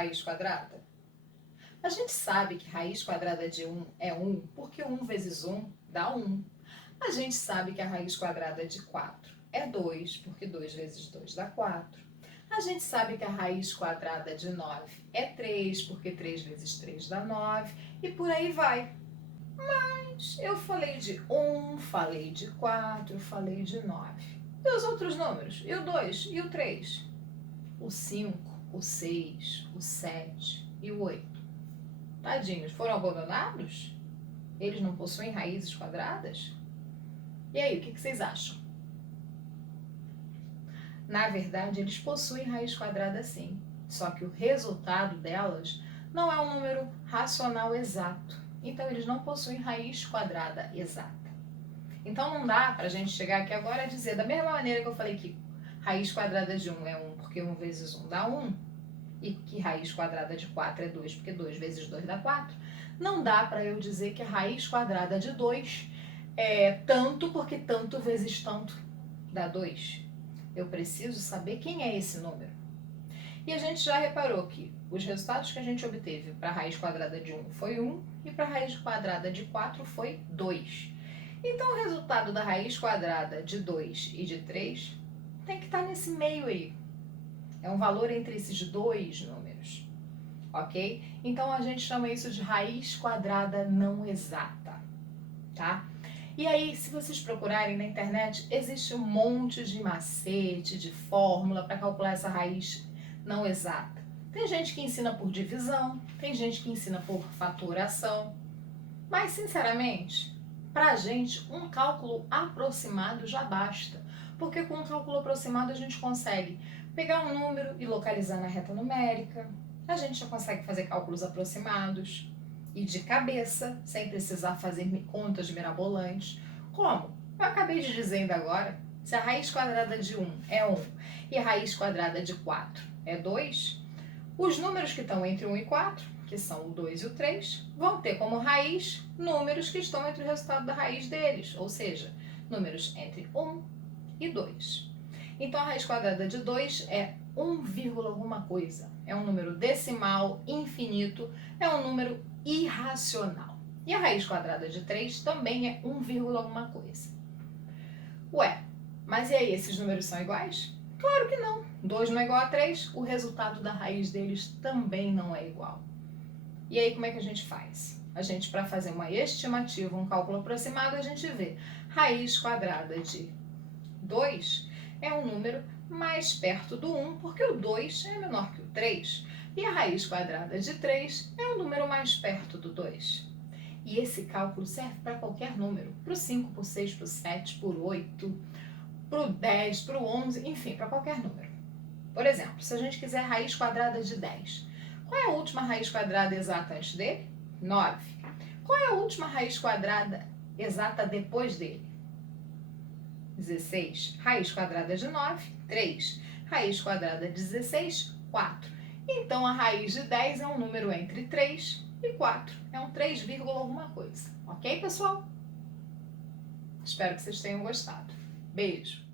raiz quadrada? A gente sabe que raiz quadrada de 1 é 1, porque 1 vezes 1 dá 1. A gente sabe que a raiz quadrada de 4 é 2, porque 2 vezes 2 dá 4. A gente sabe que a raiz quadrada de 9 é 3, porque 3 vezes 3 dá 9, e por aí vai. Mas eu falei de 1, falei de 4, falei de 9. E os outros números? E o 2? E o 3? O 5, o 6, o 7 e o 8? Tadinhos, foram abandonados? Eles não possuem raízes quadradas? E aí, o que vocês acham? Na verdade, eles possuem raiz quadrada sim, só que o resultado delas não é um número racional exato. Então, eles não possuem raiz quadrada exata. Então, não dá para a gente chegar aqui agora e dizer, da mesma maneira que eu falei que raiz quadrada de 1 é 1, porque 1 vezes 1 dá 1, e que raiz quadrada de 4 é 2, porque 2 vezes 2 dá 4, não dá para eu dizer que a raiz quadrada de 2 é tanto, porque tanto vezes tanto dá 2. Eu preciso saber quem é esse número. E a gente já reparou que os resultados que a gente obteve para a raiz quadrada de 1 foi 1 e para a raiz quadrada de 4 foi 2. Então, o resultado da raiz quadrada de 2 e de 3 tem que estar nesse meio aí. É um valor entre esses dois números, ok? Então, a gente chama isso de raiz quadrada não exata, tá? E aí, se vocês procurarem na internet, existe um monte de macete, de fórmula para calcular essa raiz não exata. Tem gente que ensina por divisão, tem gente que ensina por fatoração, mas, sinceramente, para a gente, um cálculo aproximado já basta, porque com um cálculo aproximado a gente consegue pegar um número e localizar na reta numérica, a gente já consegue fazer cálculos aproximados e de cabeça, sem precisar fazer contas mirabolantes. Como? Eu acabei de dizer ainda agora, se a raiz quadrada de 1 é 1 e a raiz quadrada de 4 é 2, os números que estão entre 1 e 4, que são o 2 e o 3, vão ter como raiz números que estão entre o resultado da raiz deles, ou seja, números entre 1 e 2. Então, a raiz quadrada de 2 é 1, alguma coisa. É um número decimal, infinito, é um número irracional. E a raiz quadrada de 3 também é 1, alguma coisa. Ué, mas e aí, esses números são iguais? Claro que não. 2 não é igual a 3, o resultado da raiz deles também não é igual. E aí, como é que a gente faz? A gente, para fazer uma estimativa, um cálculo aproximado, a gente vê raiz quadrada de 2 é um número mais perto do 1, porque o 2 é menor que o 3. E a raiz quadrada de 3 é um número mais perto do 2. E esse cálculo serve para qualquer número, para o 5, para o 6, para o 7, para o 8, para o 10, para o 11, enfim, para qualquer número. Por exemplo, se a gente quiser raiz quadrada de 10, qual é a última raiz quadrada exata antes dele? 9. Qual é a última raiz quadrada exata depois dele? 16. Raiz quadrada de 9, 3. Raiz quadrada de 16, 4. Então, a raiz de 10 é um número entre 3 e 4. É um 3, alguma coisa. Ok, pessoal? Espero que vocês tenham gostado. Beijo!